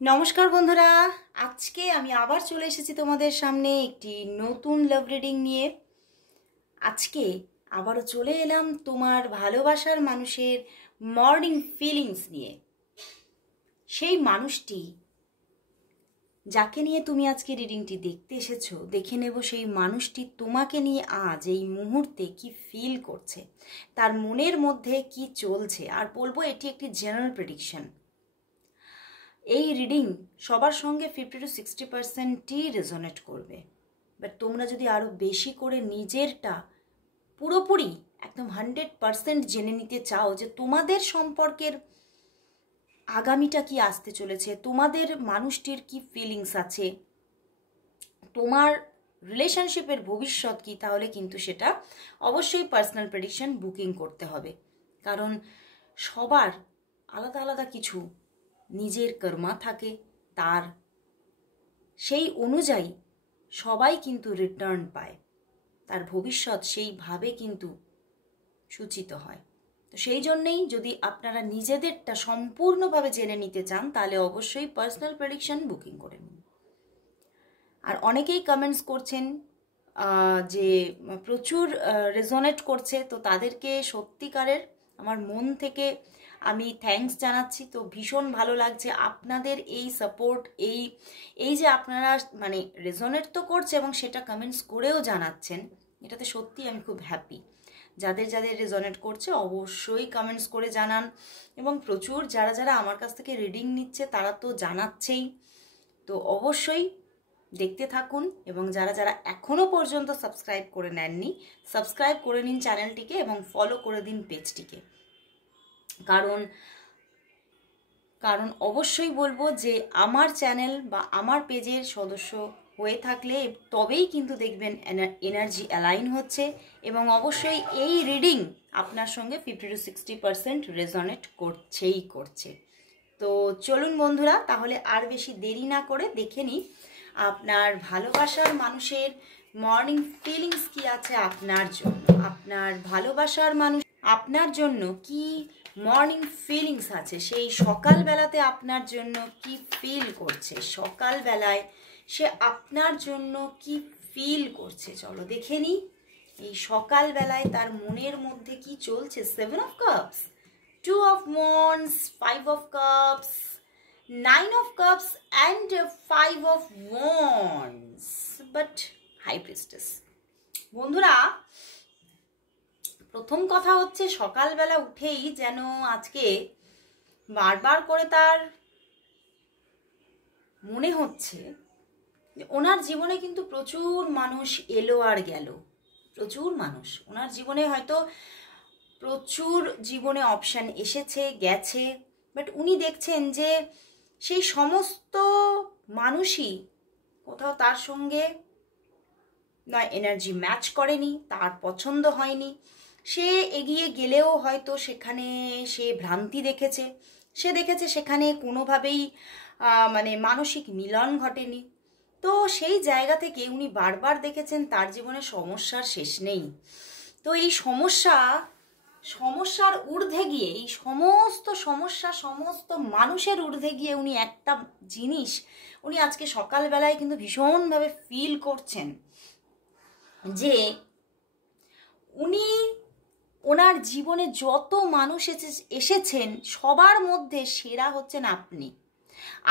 নমস্কার বন্ধুরা, আজকে আমি আবার চলে এসেছি তোমাদের সামনে একটি নতুন লাভ রিডিং নিয়ে। আজকে আবারও চলে এলাম তোমার ভালোবাসার মানুষের মর্নিং ফিলিংস নিয়ে। সেই মানুষটি যাকে নিয়ে তুমি আজকে রিডিংটি দেখতে এসেছো, দেখে নেব সেই মানুষটি তোমাকে নিয়ে আজ এই মুহূর্তে কি ফিল করছে, তার মনের মধ্যে কি চলছে। আর বলবো এটি একটি জেনারেল প্রেডিকশন। এই রিডিং সবার সঙ্গে 50-60%ই রেজোনেট করবে, বাট তোমরা যদি আরও বেশি করে নিজেরটা পুরোপুরি একদম 100% জেনে নিতে চাও যে তোমাদের সম্পর্কের আগামীটা কি আসতে চলেছে, তোমাদের মানুষটির কি ফিলিংস আছে, তোমার রিলেশনশিপের ভবিষ্যৎ কি, তাহলে কিন্তু সেটা অবশ্যই পার্সোনাল প্রেডিকশন বুকিং করতে হবে। কারণ সবার আলাদা আলাদা কিছু নিজের কর্মা থাকে, তার সেই অনুযায়ী সবাই কিন্তু রিটার্ন পায়, তার ভবিষ্যৎ সেইভাবে কিন্তু সূচিত হয়। তো সেই জন্যেই যদি আপনারা নিজেদেরটা সম্পূর্ণভাবে জেনে নিতে চান তাহলে অবশ্যই পার্সোনাল প্রেডিকশন বুকিং করে নিন। আর অনেকেই কমেন্টস করছেন যে প্রচুর রেজোনেট করছে, তো তাদেরকে সত্যিকারের আমার মন থেকে আমি থ্যাঙ্কস জানাচ্ছি। তো ভীষণ ভালো লাগছে আপনাদের এই সাপোর্ট, এই যে আপনারা মানে রেজোনেট তো করছে এবং সেটা কমেন্টস করেও জানাচ্ছেন, এটাতে সত্যি আমি খুব হ্যাপি। যাদের যাদের রেজোনেট করছে অবশ্যই কমেন্টস করে জানান, এবং প্রচুর যারা যারা আমার কাছ থেকে রিডিং নিচ্ছে তারা তো জানাচ্ছেই। তো অবশ্যই দেখতে থাকুন, এবং যারা যারা এখনও পর্যন্ত সাবস্ক্রাইব করে নেননি সাবস্ক্রাইব করে নিন চ্যানেলটিকে এবং ফলো করে দিন পেজটিকে। কারণ অবশ্যই বলবো যে আমার চ্যানেল বা আমার পেজের সদস্য হয়ে থাকলে তবেই কিন্তু দেখবেন এনার্জি অ্যালাইন হচ্ছে, এবং অবশ্যই এই রিডিং আপনার সঙ্গে 50-60% রেজোনেট করছে। তো চলুন বন্ধুরা, তাহলে আর বেশি দেরি না করে দেখে নিই আপনার ভালোবাসার মানুষের মর্নিং ফিলিংস কি আছে আপনার জন্য। আপনার ভালোবাসার মানুষ আপনার জন্য কি মর্নিং ফিলিংস আছে, সেই সকালবেলাতে আপনার জন্য কি ফিল করছে, সকালবেলায় সে আপনার জন্য কি ফিল করছে। চলো দেখে নিই এই সকালবেলায় তার মনের মধ্যে কি চলছে। 7 of Cups, 2 of Wands, 5 of Cups, 9 of Cups and 5 of Wands, but High Priestess। বন্ধুরা, প্রথম কথা হচ্ছে সকালবেলা উঠেই যেন আজকে বারবার করে তার মনে হচ্ছে যে ওনার জীবনে কিন্তু প্রচুর মানুষ এলো আর গেল, প্রচুর মানুষ ওনার জীবনে, হয়তো প্রচুর জীবনে অপশান এসেছে গেছে, বাট উনি দেখছেন যে সেই সমস্ত মানুষই কোথাও তার সঙ্গে নয় এনার্জি ম্যাচ করেনি, তার পছন্দ হয়নি। সে এগিয়ে গেলেও হয়তো সেখানে সে ভ্রান্তি দেখেছে, সে দেখেছে সেখানে কোনোভাবেই মানে মানসিক মিলন ঘটেনি। তো সেই জায়গা থেকে উনি বারবার দেখেছেন তার জীবনে সমস্যার শেষ নেই। তো এই সমস্যার ঊর্ধ্বে গিয়ে, এই সমস্ত সমস্যা সমস্ত মানুষের ঊর্ধ্বে গিয়ে উনি একটা জিনিস উনি আজকে সকালবেলায় কিন্তু ভীষণভাবে ফিল করছেন, যে উনি ওনার জীবনে যত মানুষ এসেছেন সবার মধ্যে সেরা হচ্ছেন আপনি।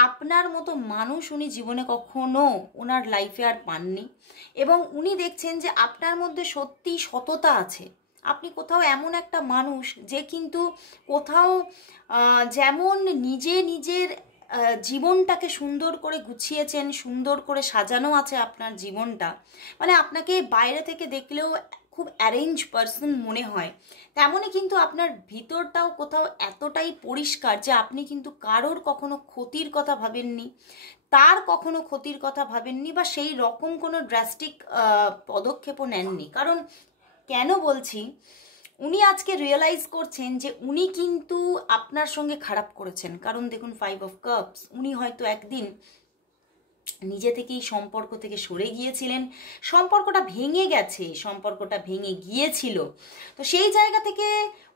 আপনার মতো মানুষ উনি জীবনে কখনো ওনার লাইফে আর পাননি, এবং উনি দেখছেন যে আপনার মধ্যে সত্যি সততা আছে। আপনি কোথাও এমন একটা মানুষ যে কিন্তু কোথাও যেমন নিজের জীবনটাকে সুন্দর করে গুছিয়েছেন, সুন্দর করে সাজানো আছে আপনার জীবনটা, মানে আপনাকে বাইরে থেকে দেখলেও খুব অ্যারেঞ্জ পারসন মনে হয়, তেমনই কিন্তু আপনার ভিতরটাও কোথাও এতটাই পরিষ্কার যে আপনি কিন্তু কারোর কখনো ক্ষতির কথা ভাবেননি, তার কখনো ক্ষতির কথা ভাবেননি, বা সেই রকম কোনো ড্রাস্টিক পদক্ষেপও নেননি। কারণ কেন বলছি, উনি আজকে রিয়েলাইজ করছেন যে উনি কিন্তু আপনার সঙ্গে খারাপ করেছেন। কারণ দেখুন 5 of Cups, উনি হয়তো একদিন নিজে থেকেই সম্পর্ক থেকে সরে গিয়েছিলেন, সম্পর্কটা ভেঙে গেছে, সম্পর্কটা ভেঙে গিয়েছিল। তো সেই জায়গা থেকে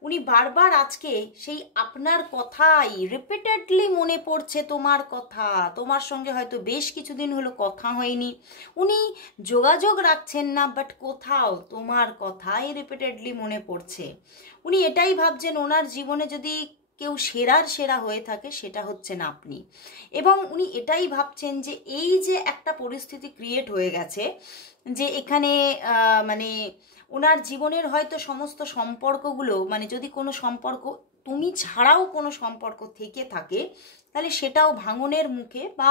উনি বারবার আজকে সেই আপনার কথাই রিপিটেডলি মনে পড়ছে, তোমার কথা, তোমার সঙ্গে হয়তো বেশ কিছুদিন হলো কথা হয়নি, উনি যোগাযোগ রাখছেন না, বাট কোথাও তোমার কথাই রিপিটেডলি মনে পড়ছে। উনি এটাই ভাবছেন ওনার জীবনে যদি কেউ সেরার সেরা হয়ে থাকে সেটা হচ্ছেন আপনি। এবং উনি এটাই ভাবছেন যে এই যে একটা পরিস্থিতি ক্রিয়েট হয়ে গেছে, যে এখানে মানে ওনার জীবনের হয়তো সমস্ত সম্পর্কগুলো, মানে যদি কোনো সম্পর্ক তুমি ছাড়াও কোনো সম্পর্ক থেকে থাকে, তাহলে সেটাও ভাঙনের মুখে বা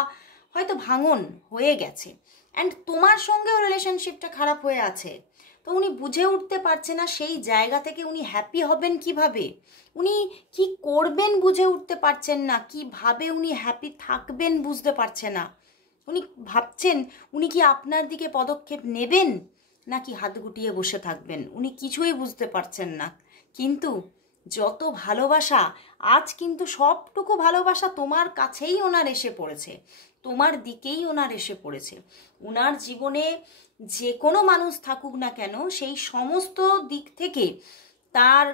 হয়তো ভাঙন হয়ে গেছে। অ্যান্ড তোমার সঙ্গেও রিলেশনশিপটা খারাপ হয়ে আছে। তো উনি বুঝে উঠতে পারছে না সেই জায়গা থেকে উনি হ্যাপি হবেন কিভাবে, উনি কি করবেন বুঝে উঠতে পারছেন না, কিভাবে উনি হ্যাপি থাকবেন বুঝতে পারছে না। উনি ভাবছেন উনি কি আপনার দিকে পদক্ষেপ নেবেন নাকি হাত গুটিয়ে বসে থাকবেন, উনি কিছুই বুঝতে পারছেন না। কিন্তু যত ভালোবাসা, আজ কিন্তু সবটুকু ভালোবাসা তোমার কাছেই ওনার এসে পড়েছে, তোমার দিকেই ওনার এসে পড়েছে। ওনার জীবনে যে কোনো মানুষ থাকুক না কেন, সেই সমস্ত দিক থেকে তার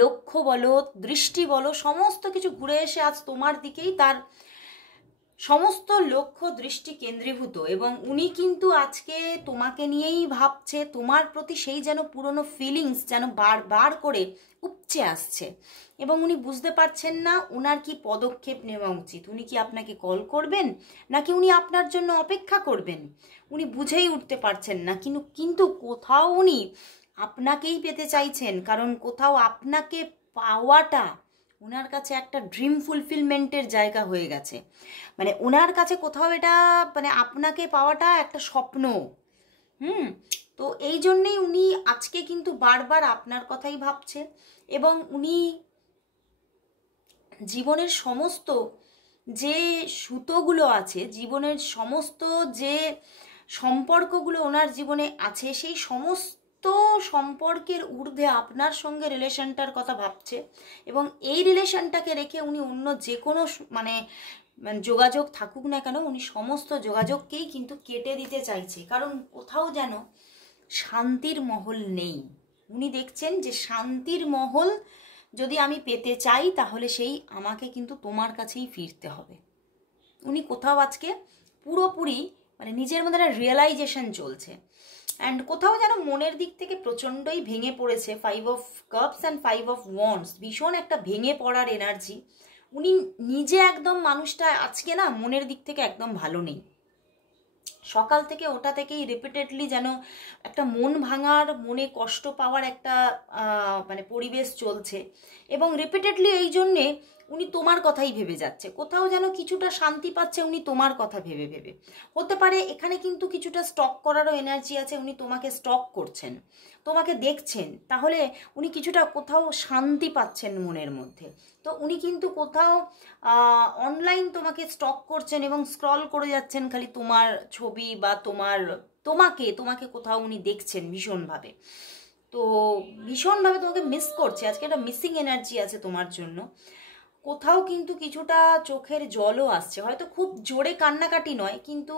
লক্ষ্য বলো, দৃষ্টি বলো, সমস্ত কিছু ঘুরে এসে আজ তোমার দিকেই তার সমস্ত লক্ষ্য দৃষ্টি কেন্দ্রীভূত। এবং উনি কিন্তু আজকে তোমাকে নিয়েই ভাবছে, তোমার প্রতি সেই যেন পুরনো ফিলিংস যেন বারবার করে উপচে আসছে। এবং উনি বুঝতে পারছেন না ওনার কি পদক্ষেপ নেওয়া উচিত, উনি কি আপনাকে কল করবেন নাকি উনি আপনার জন্য অপেক্ষা করবেন, উনি বুঝেই উঠতে পারছেন না। কিন্তু কোথাও উনি আপনাকেই পেতে চাইছেন, কারণ কোথাও আপনাকে পাওয়াটা ওনার কাছে একটা ড্রিম ফুলফিলমেন্টের জায়গা হয়ে গেছে। মানে ওনার কাছে কোথাও এটা মানে আপনাকে পাওয়াটা একটা স্বপ্ন। তো এই জন্যেই উনি আজকে কিন্তু বারবার আপনার কথাই ভাবছে। এবং উনি জীবনের সমস্ত যে সুতোগুলো আছে, জীবনের সমস্ত যে সম্পর্কগুলো ওনার জীবনে আছে, সেই সমস্ত সম্পর্কের ঊর্ধ্বে আপনার সঙ্গে রিলেশনটার কথা ভাবছে। এবং এই রিলেশনটাকে রেখে উনি অন্য যে কোনো মানে যোগাযোগ থাকুক না কেন, উনি সমস্ত যোগাযোগকেই কিন্তু কেটে দিতে চাইছে, কারণ কোথাও যেন শান্তির মহল নেই। উনি দেখছেন যে শান্তির মহল যদি আমি পেতে চাই তাহলে সেই আমাকে কিন্তু তোমার কাছেই ফিরতে হবে। উনি কোথাও আজকে পুরোপুরি মানে নিজের মধ্যে একটা রিয়েলাইজেশন চলছে। অ্যান্ড কোথাও যেন মনের দিক থেকে প্রচণ্ডই ভেঙে পড়েছে। 5 of cups and 5 of wands, ভীষণ একটা ভেঙে পড়ার এনার্জি। উনি নিজে একদম মানুষটা আজকে না মনের দিক থেকে একদম ভালো নেই। সকাল থেকে ওটা থেকেই রিপিটেডলি যেন একটা মন ভাঙার, মনে কষ্ট পাওয়ার একটা মানে পরিবেশ চলছে। এবং রিপিটেডলি এই জন্যে উনি তোমার কথাই ভেবে যাচ্ছে, কোথাও যেন কিছুটা শান্তি পাচ্ছে উনি তোমার কথা ভেবে ভেবে। হতে পারে এখানে কিন্তু কিছুটা স্টক করারও এনার্জি আছে, উনি তোমাকে স্টক করছেন, তোমাকে দেখছেন, তাহলে উনি কিছুটা কোথাও শান্তি পাচ্ছেন মনের মধ্যে। তো উনি কিন্তু কোথাও অনলাইন তোমাকে স্টক করছেন এবং স্ক্রল করে যাচ্ছেন খালি তোমার ছবি বা তোমাকে কোথাও উনি দেখছেন ভীষণভাবে। তো ভীষণভাবে তোমাকে মিস করছে, আজকে একটা মিসিং এনার্জি আছে তোমার জন্য। কোথাও কিন্তু কিছুটা চোখের জলও আসছে, হয়তো খুব জোরে কান্নাকাটি নয়, কিন্তু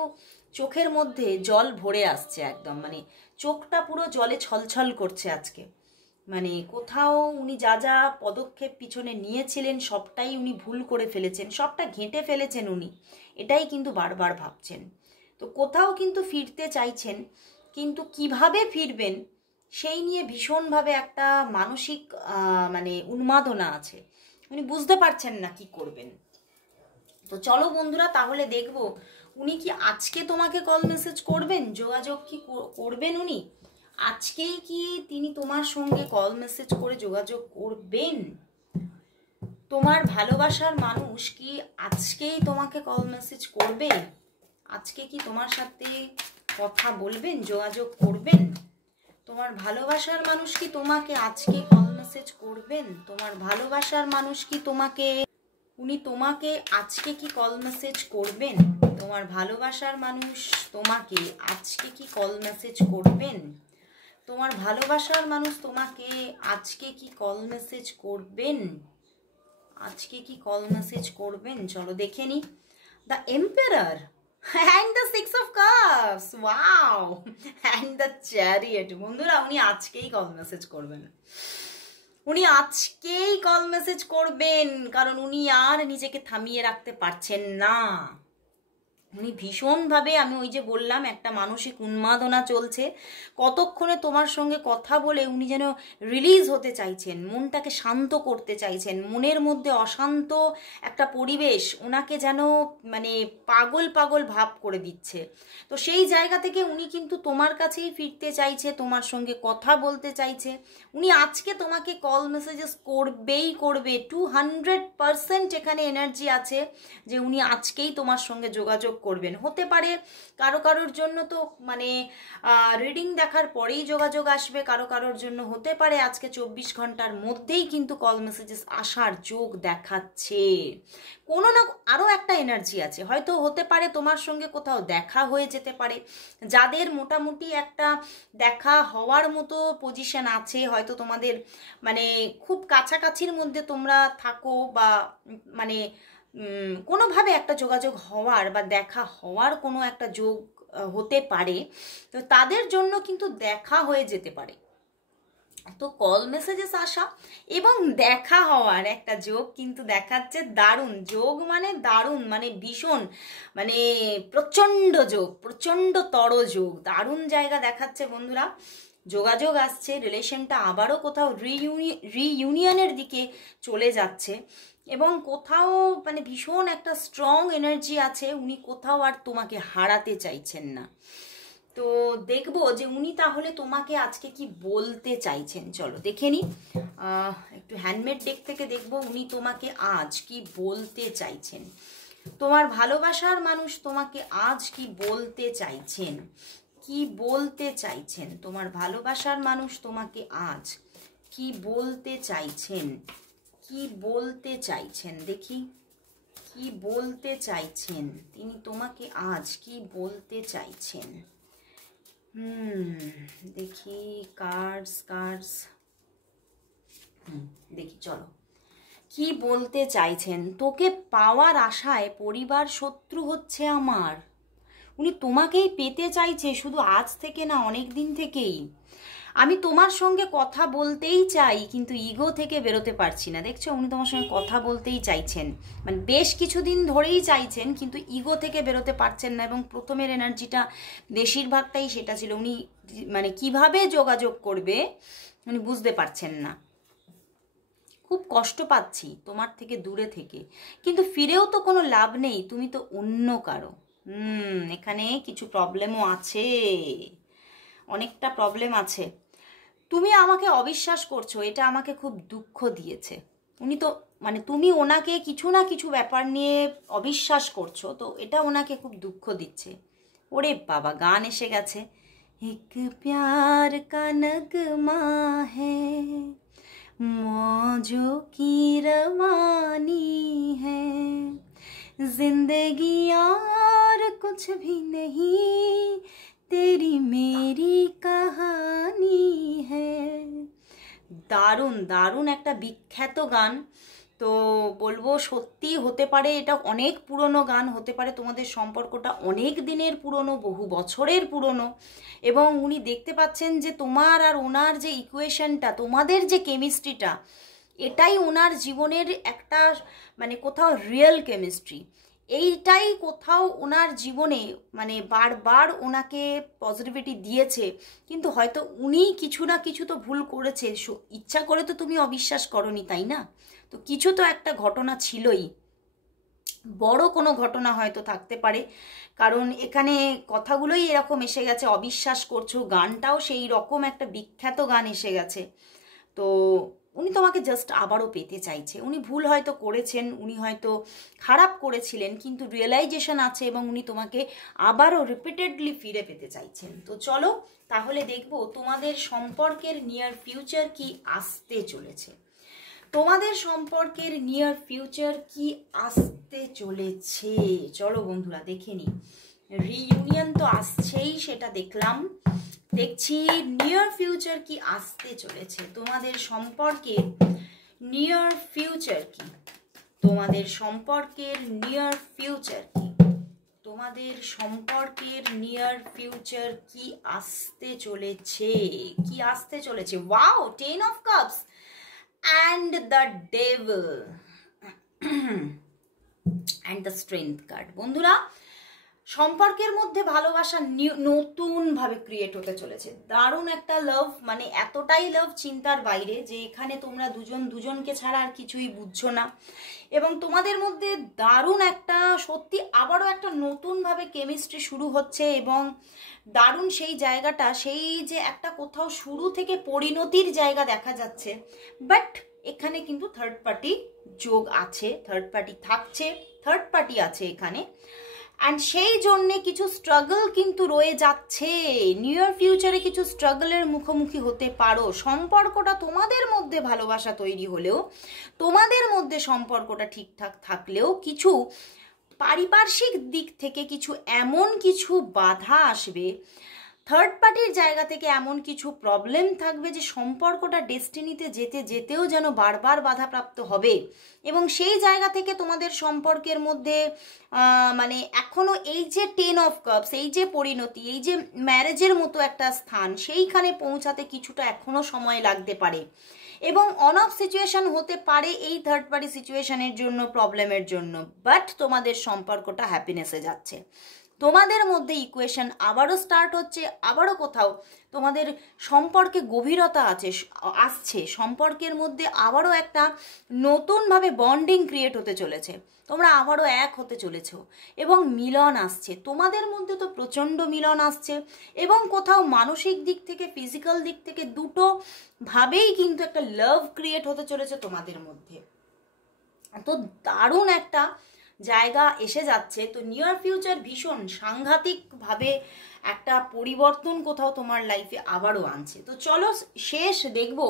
চোখের মধ্যে জল ভরে আসছে একদম, মানে চোখটা পুরো জলে ছলছল করছে আজকে। মানে কোথাও উনি যা যা পদক্ষেপ পিছনে নিয়েছিলেন সবটাই উনি ভুল করে ফেলেছেন, সবটা ঘেঁটে ফেলেছেন উনি, এটাই কিন্তু বারবার ভাবছেন। তো কোথাও কিন্তু ফিরতে চাইছেন, কিন্তু কিভাবে ফিরবেন সেই নিয়ে ভীষণভাবে একটা মানসিক মানে উন্মাদনা আছে, উনি বুঝতে পারছেন না কি করবেন। তো চলো বন্ধুরা, তাহলে দেখবো উনি কি আজকে তোমাকে কল মেসেজ করবেন, যোগাযোগ কি করবেন উনি আজকেই, কি তিনি তোমার সঙ্গে কল মেসেজ করে যোগাযোগ করবেন? তোমার ভালোবাসার মানুষ কি আজকেই তোমাকে কল মেসেজ করবে? আজকে কি তোমার সাথে কথা বলবেন, যোগাযোগ করবেন? তোমার ভালোবাসার মানুষ কি তোমাকে আজকে কল মেসেজ করবেন? তোমার ভালোবাসার মানুষ কি উনি তোমাকে আজকে কি কল মেসেজ করবেন? তোমার ভালোবাসার মানুষ তোমাকে আজকে কি কল মেসেজ করবেন? তোমার ভালোবাসার মানুষ তোমাকে আজকে কি কল মেসেজ করবেন? আজকে কি কল মেসেজ করবেন? চলো দেখে নি। The emperor, and the six of cups, wow, and the chariot. বন্ধুরা উনি আজকেই কল মেসেজ করবেন, উনি আজকেই কল মেসেজ করবেন, কারণ উনি আর নিজেকে থামিয়ে রাখতে পারছেন না। উনি ভীষণভাবে, আমি ওই যে বললাম একটা মানসিক উন্মাদনা চলছে, কতক্ষণে তোমার সঙ্গে কথা বলে উনি যেন রিলিজ হতে চাইছেন, মনটাকে শান্ত করতে চাইছেন, মনের মধ্যে অশান্ত একটা পরিবেশ ওনাকে যেন মানে পাগল পাগল ভাব করে দিচ্ছে। তো সেই জায়গা থেকে উনি কিন্তু তোমার কাছেই ফিরতে চাইছে, তোমার সঙ্গে কথা বলতে চাইছে। উনি আজকে তোমাকে কল মেসেজেস করবেই করবে, 200% এখানে এনার্জি আছে যে উনি আজকেই তোমার সঙ্গে যোগাযোগ করবেন। হতে পারে কারো কারোর জন্য তো মানে রিডিং দেখার পরেই যোগাযোগ আসবে, কারো কারোর জন্য হতে পারে আজকে 24 ঘন্টার মধ্যেই কিন্তু কল মেসেজেস আসার যোগ দেখাচ্ছে। কোনো না আরও একটা এনার্জি আছে, হয়তো হতে পারে তোমার সঙ্গে কোথাও দেখা হয়ে যেতে পারে, যাদের মোটামুটি একটা দেখা হওয়ার মতো পজিশন আছে, হয়তো তোমাদের মানে খুব কাছাকাছির মধ্যে তোমরা থাকো, বা মানে কোনোভাবে একটা যোগাযোগ হওয়ার বা দেখা হওয়ার কোনো একটা যোগ হতে পারে। তো তাদের জন্য কিন্তু দেখা হয়ে যেতে পারে। তো কল মেসেজেস আসা এবং দেখা হওয়ার একটা যোগ কিন্তু দেখাচ্ছে, দারুণ যোগ, মানে দারুণ, মানে ভীষণ, মানে প্রচণ্ড যোগ, প্রচণ্ডতর যোগ, দারুণ জায়গা দেখাচ্ছে বন্ধুরা। যোগাযোগ আসছে, রিলেশনটা আবারও কোথাও রিইউনিয়নের দিকে চলে যাচ্ছে, এবং কোথাও মানে ভীষণ একটা স্ট্রং এনার্জি আছে, উনি কোথাও আর তোমাকে হারাতে চাইছেন না। তো দেখবো যে উনি তাহলে তোমাকে আজকে কি বলতে চাইছেন, চলো দেখে নি। একটু হ্যান্ডমেড ডেক থেকে দেখবো উনি তোমাকে আজ কি বলতে চাইছেন, তোমার ভালোবাসার মানুষ তোমাকে আজ কি বলতে চাইছেন, কি বলতে চাইছেন, তোমার ভালোবাসার মানুষ তোমাকে আজ কি বলতে চাইছেন, কি বলতে চাইছেন, দেখি কি বলতে চাইছেন তিনি তোমাকে আজ, কি বলতে চাইছেন। দেখি কার্ডস কার্ডস, দেখি চলো কি বলতে চাইছেন। তোকে পাওয়ার আশায় পরিবার শত্রু হচ্ছে আমার, উনি তোমাকেই পেতে চাইছে, শুধু আজ থেকে না, অনেক দিন থেকেই। আমি তোমার সঙ্গে কথা বলতেই চাই, কিন্তু ইগো থেকে বেরোতে পারছি না। দেখছো উনি তোমার সঙ্গে কথা বলতেই চাইছেন, মানে বেশ কিছুদিন ধরেই চাইছেন, কিন্তু ইগো থেকে বেরোতে পারছেন না। এবং প্রথমের এনার্জিটা বেশিরভাগটাই সেটা ছিল, উনি মানে কিভাবে যোগাযোগ করবে উনি বুঝতে পারছেন না। খুব কষ্ট পাচ্ছি তোমার থেকে দূরে থেকে, কিন্তু ফিরেও তো কোনো লাভ নেই, তুমি তো অন্য কারো। এখানে কিছু প্রবলেমও আছে, অনেকটা প্রবলেম আছে। তুমি আমাকে অবিশ্বাস করছো, এটা আমাকে খুব দুঃখ দিয়েছে। উনি তো মানে তুমি ওনাকে কিছু না কিছু ব্যাপার নিয়ে অবিশ্বাস করছো, তো এটা ওনাকে খুব দুঃখ দিচ্ছে। ওরে বাবা, গান এসে গেছে। এক প্যার কা নগমা হ্যায় मौजों की रवानी है, जिंदगी और कुछ भी नहीं, तेरी मेरी कहानी है। দারুণ দারুণ একটা বিখ্যাত গান। তো বলবো সত্যি, হতে পারে এটা অনেক পুরনো গান, হতে পারে তোমাদের সম্পর্কটা অনেক দিনের পুরনো, বহু বছরের পুরনো, এবং উনি দেখতে পাচ্ছেন যে তোমার আর ওনার যে ইকুয়েশনটা, তোমাদের যে কেমিস্ট্রিটা, এটাই ওনার জীবনের একটা মানে কোথাও রিয়েল কেমিস্ট্রি। এইটাই কোথাও ওনার জীবনে মানে বারবার ওনাকে পজিটিভিটি দিয়েছে, কিন্তু হয়তো উনি কিছু না কিছু তো ভুল করেছে। ইচ্ছা করে তো তুমি অবিশ্বাস করনি, তাই না? তো কিছু তো একটা ঘটনা ছিলই, বড় কোনো ঘটনা হয়তো থাকতে পারে, কারণ এখানে কথাগুলোই এরকম এসে গেছে, অবিশ্বাস করছো, গানটাও সেই রকম একটা বিখ্যাত গান এসে গেছে। তো উনি তোমাকে জাস্ট আবারও পেতে চাইছে। উনি ভুল হয়তো করেছেন, উনি হয়তো খারাপ করেছিলেন, কিন্তু রিয়েলাইজেশন আছে, এবং উনি তোমাকে আবারও রিপিটেডলি ফিরে পেতে চাইছেন। তো চলো তাহলে দেখবো তোমাদের সম্পর্কের নিয়ার ফিউচার কি আসতে চলেছে, তোমাদের সম্পর্কের নিয়ার ফিউচার কি আসতে চলেছে। চলো বন্ধুরা দেখে নি, রিইউনিয়ন তো আসছেই, সেটা দেখলাম, দেখছি নিয়ার ফিউচার কি আসতে চলেছে, তোমাদের সম্পর্কে নিয়ার ফিউচার কি, তোমাদের সম্পর্কের নিয়ার ফিউচার কি, তোমাদের তোমাদের সম্পর্কের নিয়ার ফিউচার কি আসতে চলেছে, কি আসতে চলেছে। Wow, 10 of cups and the devil and the strength card. বন্ধুরা, সম্পর্কের মধ্যে ভালোবাসা নতুনভাবে ক্রিয়েট হতে চলেছে। দারুণ একটা লাভ, মানে এতটাই লাভ চিন্তার বাইরে যে এখানে তোমরা দুজন দুজনকে ছাড়া আর কিছুই বুঝছো না, এবং তোমাদের মধ্যে দারুণ একটা সত্যি আবারও একটা নতুনভাবে কেমিস্ট্রি শুরু হচ্ছে, এবং দারুণ সেই জায়গাটা, সেই যে একটা কোথাও শুরু থেকে পরিণতির জায়গা দেখা যাচ্ছে। বাট এখানে কিন্তু থার্ড পার্টি যোগ আছে, থার্ড পার্টি থাকছে, থার্ড পার্টি আছে এখানে, অ্যান্ড সেই জন্যে কিছু স্ট্রাগল কিন্তু রয়ে যাচ্ছে। নিয়ার ফিউচারে কিছু স্ট্রাগলের মুখোমুখি হতে পারো। সম্পর্কটা তোমাদের মধ্যে ভালোবাসা তৈরি হলেও, তোমাদের মধ্যে সম্পর্কটা ঠিকঠাক থাকলেও কিছু পারিপার্শ্বিক দিক থেকে কিছু এমন কিছু বাধা আসবে, থার্ড পার্টির জায়গা থেকে এমন কিছু প্রবলেম থাকবে যে সম্পর্কটা ডেস্টিনিতে যেতে যেতেও যেন বারবার বাধাপ্রাপ্ত হবে, এবং সেই জায়গা থেকে তোমাদের সম্পর্কের মধ্যে মানে এখনো এই যে 10 অফ কাপস, এই যে পরিণতি, এই যে ম্যারেজের মতো একটা স্থান, সেইখানে পৌঁছাতে কিছুটা এখনো সময় লাগতে পারে, এবং অন অফ সিচুয়েশন হতে পারে এই থার্ড পার্টি সিচুয়েশনের জন্য, প্রবলেমের জন্য। বাট তোমাদের সম্পর্কটা হ্যাপিনেসে যাচ্ছে, তোমাদের মধ্যে ইকুয়েশন আবারও স্টার্ট হচ্ছে, আবারও কোথাও তোমাদের সম্পর্কে গভীরতা আসছে, সম্পর্কের মধ্যে আবারও একটা নতুনভাবে বন্ডিং ক্রিয়েট হতে চলেছে, তোমরা আবারও এক হতে চলেছ, এবং মিলন আসছে তোমাদের মধ্যে, তো প্রচণ্ড মিলন আসছে, এবং কোথাও মানসিক দিক থেকে ফিজিক্যাল দিক থেকে দুটো ভাবেই কিন্তু একটা লাভ ক্রিয়েট হতে চলেছে তোমাদের মধ্যে। তো দারুণ একটা জায়গা এসে যাচ্ছে। তো নিয়ার ফিউচার ভীষণ সাংঘাতিকভাবে একটা পরিবর্তন কোথাও তোমার লাইফে আবারও আনছে। তো চলো শেষ দেখব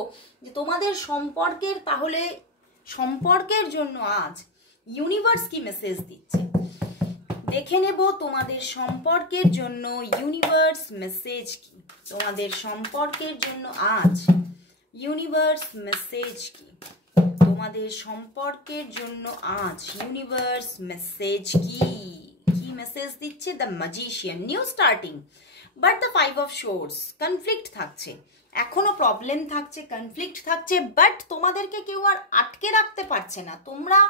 যে তোমাদের সম্পর্কের, তাহলে সম্পর্কের জন্য আজ ইউনিভার্স কি মেসেজ দিচ্ছে, দেখে নেব তোমাদের সম্পর্কের জন্য ইউনিভার্স মেসেজ কি। তোমাদের সম্পর্কের জন্য আজ ইউনিভার্স মেসেজ কি, তোমাদের সম্পর্কের জন্য আজ ইউনিভার্স মেসেজ কি, কি মেসেজ দিচ্ছে। The magician, new starting, but the 5 of swords, conflict থাকছে, এখনো প্রবলেম থাকছে, কনফ্লিক্ট থাকছে, বাট তোমাদেরকে কেউ আর আটকে রাখতে পারছে না, তোমরা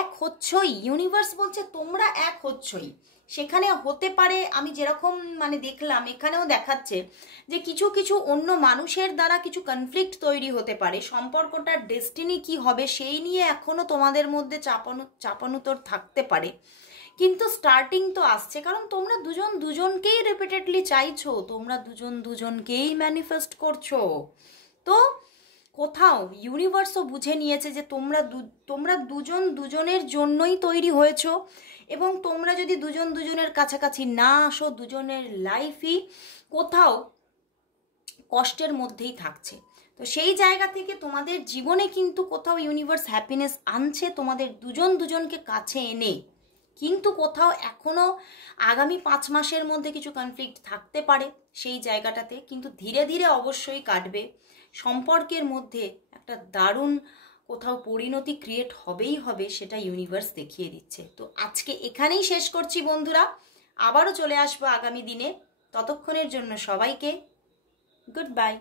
এক হচ্ছই, ইউনিভার্স বলছে তোমরা এক হচ্ছই। সেখানে হতে পারে, আমি যেরকম মানে দেখলাম এখানেও দেখাচ্ছে যে কিছু কিছু অন্য মানুষের দ্বারা কিছু কনফ্লিক্ট তৈরি হতে পারে, সম্পর্কটার ডেস্টিনি কি হবে সেই নিয়ে এখনো তোমাদের মধ্যে চাপানুতোর থাকতে পারে, কিন্তু স্টার্টিং তো আসছে, কারণ তোমরা দুজন দুজনকেই রিপিটেডলি চাইছো, তোমরা দুজন দুজনকেই ম্যানিফেস্ট করছো। তো কোথাও ইউনিভার্সও বুঝে নিয়েছে যে তোমরা দুজন দুজনের জন্যই তৈরি হয়েছো, এবং তোমরা যদি দুজন দুজনের কাছাকাছি না আসো, দুজনের লাইফই কোথাও কষ্টের মধ্যেই থাকছে। তো সেই জায়গা থেকে তোমাদের জীবনে কিন্তু কোথাও ইউনিভার্স হ্যাপিনেস আনছে তোমাদের দুজন দুজনকে কাছে এনে, কিন্তু কোথাও এখনো আগামী 5 মাসের মধ্যে কিছু কনফ্লিক্ট থাকতে পারে সেই জায়গাটাতে, কিন্তু ধীরে ধীরে অবশ্যই কাটবে। সম্পর্কের মধ্যে একটা দারুণ কোথাও পরিণতি ক্রিয়েট হবেই হবে, সেটা ইউনিভার্স দেখিয়ে দিচ্ছে। তো আজকে এখানেই শেষ করছি বন্ধুরা, আবারও চলে আসবো আগামী দিনে। ততক্ষণের জন্য সবাইকে গুড বাই।